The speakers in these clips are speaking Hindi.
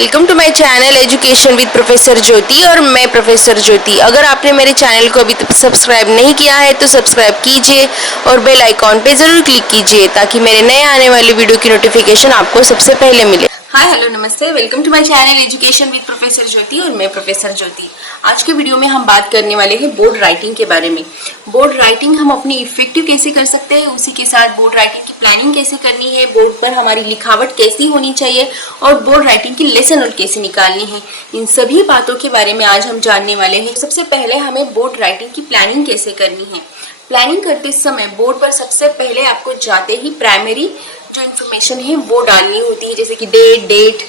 Welcome to my channel education with professor Jyoti और मैं प्रोफेसर ज्योति। अगर आपने मेरे चैनल को अभी तक सब्सक्राइब नहीं किया है तो सब्सक्राइब कीजिए और बेल आइकॉन पे ज़रूर क्लिक कीजिए ताकि मेरे नए आने वाली वीडियो की नोटिफिकेशन आपको सबसे पहले मिले। हाय हेलो नमस्ते, welcome to my channel education with professor Jyoti और मैं प्रोफेसर ज्योति। आज के वीडियो में हम बात करने वाले हैं बोर्ड राइटिंग के बारे में। बोर्ड राइटिंग हम अपनी इफेक्टिव कैसे कर सकते हैं, उसी के साथ बोर्ड राइटिंग की प्लानिंग कैसे करनी है, बोर्ड पर हमारी लिखावट कैसी होनी चाहिए और बोर्ड राइटिंग की लेसन नोट कैसे निकालनी है, इन सभी बातों के बारे में आज हम जानने वाले हैं। सबसे पहले हमें बोर्ड राइटिंग की प्लानिंग कैसे करनी है। प्लानिंग करते समय बोर्ड पर सबसे पहले आपको जाते ही प्राइमरी जो इन्फॉर्मेशन है वो डालनी होती है, जैसे कि date,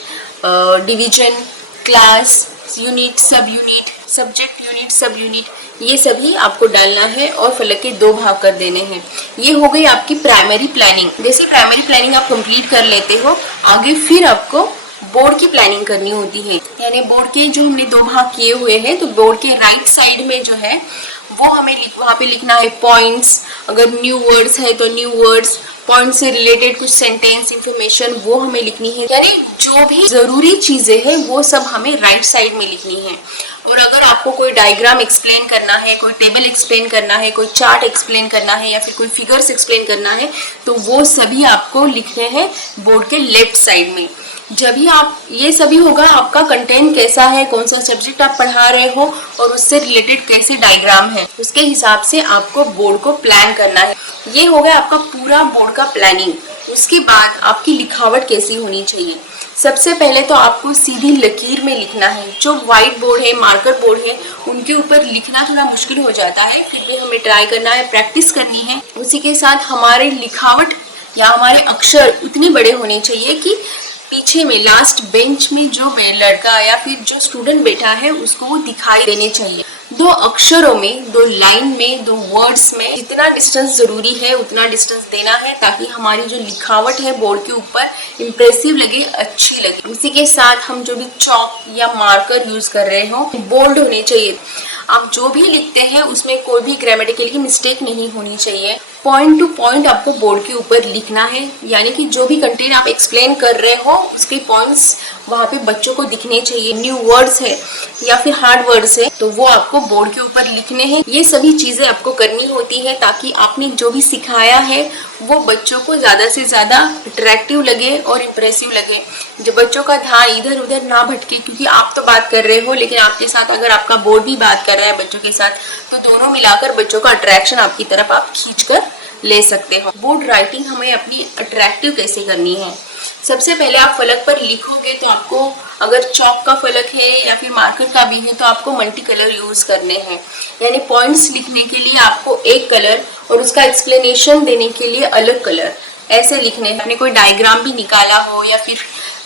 division, class, unit, sub unit, subject unit, sub unit, ये सभी आपको डालना है और फलक के 2 भाग कर देने हैं। ये हो गई आपकी प्राइमरी प्लानिंग। जैसे प्राइमरी प्लानिंग आप कंप्लीट कर लेते हो, आगे फिर आपको बोर्ड की प्लानिंग करनी होती है। यानी बोर्ड के जो हमने 2 भाग किए हुए हैं, तो बोर्ड के राइट साइड में जो है वो हमें वहाँ पे लिखना है पॉइंट्स। अगर न्यू वर्ड्स है तो न्यू वर्ड्स, पॉइंट से रिलेटेड कुछ सेंटेंस इंफॉर्मेशन वो हमें लिखनी है। यानी जो भी जरूरी चीजें हैं वो सब हमें राइट साइड में लिखनी है। और अगर आपको कोई डायग्राम एक्सप्लेन करना है, कोई टेबल एक्सप्लेन करना है, कोई चार्ट एक्सप्लेन करना है या फिर कोई फिगर्स एक्सप्लेन करना है, तो वो सभी आपको लिखने हैं बोर्ड के लेफ्ट साइड में। जब भी आप ये सभी होगा, आपका कंटेंट कैसा है, कौन सा सब्जेक्ट आप पढ़ा रहे हो और उससे रिलेटेड कैसे डायग्राम है, उसके हिसाब से आपको बोर्ड को प्लान करना है। ये हो गया आपका पूरा बोर्ड का प्लानिंग। उसके बाद आपकी लिखावट कैसी होनी चाहिए। सबसे पहले तो आपको सीधी लकीर में लिखना है। जो व्हाइट बोर्ड है, मार्कर बोर्ड है, उनके ऊपर लिखना थोड़ा मुश्किल हो जाता है, फिर भी हमें ट्राई करना है, प्रैक्टिस करनी है। उसी के साथ हमारे लिखावट या हमारे अक्षर उतने बड़े होने चाहिए कि पीछे में लास्ट बेंच में जो लड़का या फिर जो स्टूडेंट बैठा है उसको वो दिखाई देने चाहिए। 2 अक्षरों में, 2 लाइन में, 2 वर्ड्स में जितना डिस्टेंस जरूरी है उतना डिस्टेंस देना है, ताकि हमारी जो लिखावट है बोर्ड के ऊपर इम्प्रेसिव लगे, अच्छी लगे। इसी के साथ हम जो भी चॉक या मार्कर यूज कर रहे हो बोल्ड होने चाहिए। आप जो भी लिखते हैं उसमें कोई भी ग्रामेटिकल की मिस्टेक नहीं होनी चाहिए। पॉइंट टू पॉइंट आपको बोर्ड के ऊपर लिखना है, यानी कि जो भी कंटेंट आप एक्सप्लेन कर रहे हो उसके पॉइंट्स वहाँ पे बच्चों को दिखने चाहिए। न्यू वर्ड्स है या फिर हार्ड वर्ड्स है तो वो आपको बोर्ड के ऊपर लिखने हैं। ये सभी चीजें आपको करनी होती है ताकि आपने जो भी सिखाया है वो बच्चों को ज्यादा से ज्यादा अट्रैक्टिव लगे और इम्प्रेसिव लगे। जो बच्चों का ध्यान इधर उधर ना भटके, क्योंकि आप तो बात कर रहे हो लेकिन आपके साथ अगर आपका बोर्ड भी बात कर रहा है बच्चों के साथ, तो दोनों मिलाकर बच्चों का अट्रैक्शन आपकी तरफ आप खींच कर ले सकते हो। बोर्ड राइटिंग हमें अपनी अट्रैक्टिव कैसे करनी है। सबसे पहले आप फलक पर लिखोगे तो आपको, अगर चॉक का फलक है या फिर मार्कर का भी है, तो आपको मल्टी कलर यूज करने हैं। यानी पॉइंट्स लिखने के लिए आपको एक कलर और उसका एक्सप्लेनेशन देने के लिए अलग कलर, ऐसे लिखने हैं। आपने कोई डायग्राम भी निकाला हो या फिर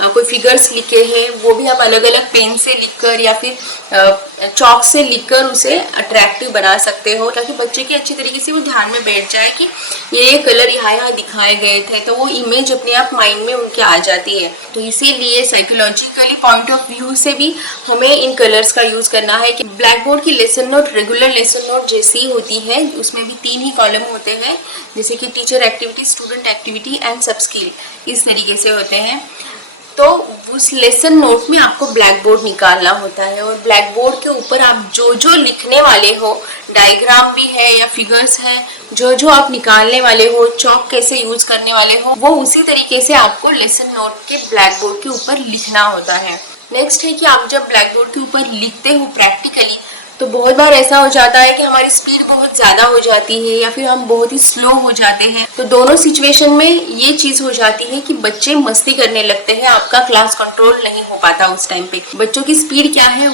कोई फिगर्स लिखे हैं, वो भी आप अलग अलग पेन से लिखकर या फिर चॉक से लिखकर उसे अट्रैक्टिव बना सकते हो, ताकि बच्चे के अच्छी तरीके से वो ध्यान में बैठ जाए कि ये कलर यहाँ दिखाए गए थे, तो वो इमेज अपने आप माइंड में उनके आ जाती है। तो इसीलिए साइकोलॉजिकली पॉइंट ऑफ व्यू से भी हमें इन कलर्स का यूज करना है। कि ब्लैक बोर्ड की lesson note regular lesson note जैसी होती है, उसमें भी 3 ही कॉलम होते हैं, जैसे कि teacher activity, student activity and सब स्किल, इस तरीके से होते हैं। तो उस लेसन नोट में आपको ब्लैक बोर्ड निकालना होता है और ब्लैक बोर्ड के ऊपर आप जो जो लिखने वाले हो, डायग्राम भी है या फिगर्स है, जो जो आप निकालने वाले हो, चॉक कैसे यूज करने वाले हो, वो उसी तरीके से आपको लेसन नोट के ब्लैक बोर्ड के ऊपर लिखना होता है। नेक्स्ट है कि आप जब ब्लैक बोर्ड के ऊपर लिखते हो प्रैक्टिकली, तो बहुत बार ऐसा हो जाता है कि हमारी स्पीड बहुत ज़्यादा हो जाती है या फिर हम बहुत ही स्लो हो जाते हैं। तो दोनों सिचुएशन में ये चीज़ हो जाती है कि बच्चे मस्ती करने लगते हैं, आपका क्लास कंट्रोल नहीं हो पाता उस टाइम पे। बच्चों की स्पीड क्या है,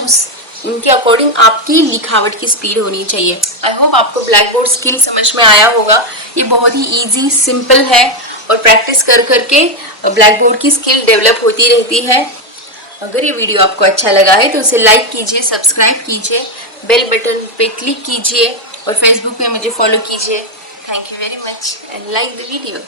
उनके अकॉर्डिंग आपकी लिखावट की स्पीड होनी चाहिए। आई होप आपको ब्लैक बोर्ड स्किल समझ में आया होगा। ये बहुत ही ईजी, सिंपल है और प्रैक्टिस कर करके ब्लैक बोर्ड की स्किल डेवलप होती रहती है। अगर ये वीडियो आपको अच्छा लगा है तो उसे लाइक कीजिए, सब्सक्राइब कीजिए, बेल बटन पे क्लिक कीजिए और फेसबुक पे मुझे फॉलो कीजिए। Thank you very much and like the video.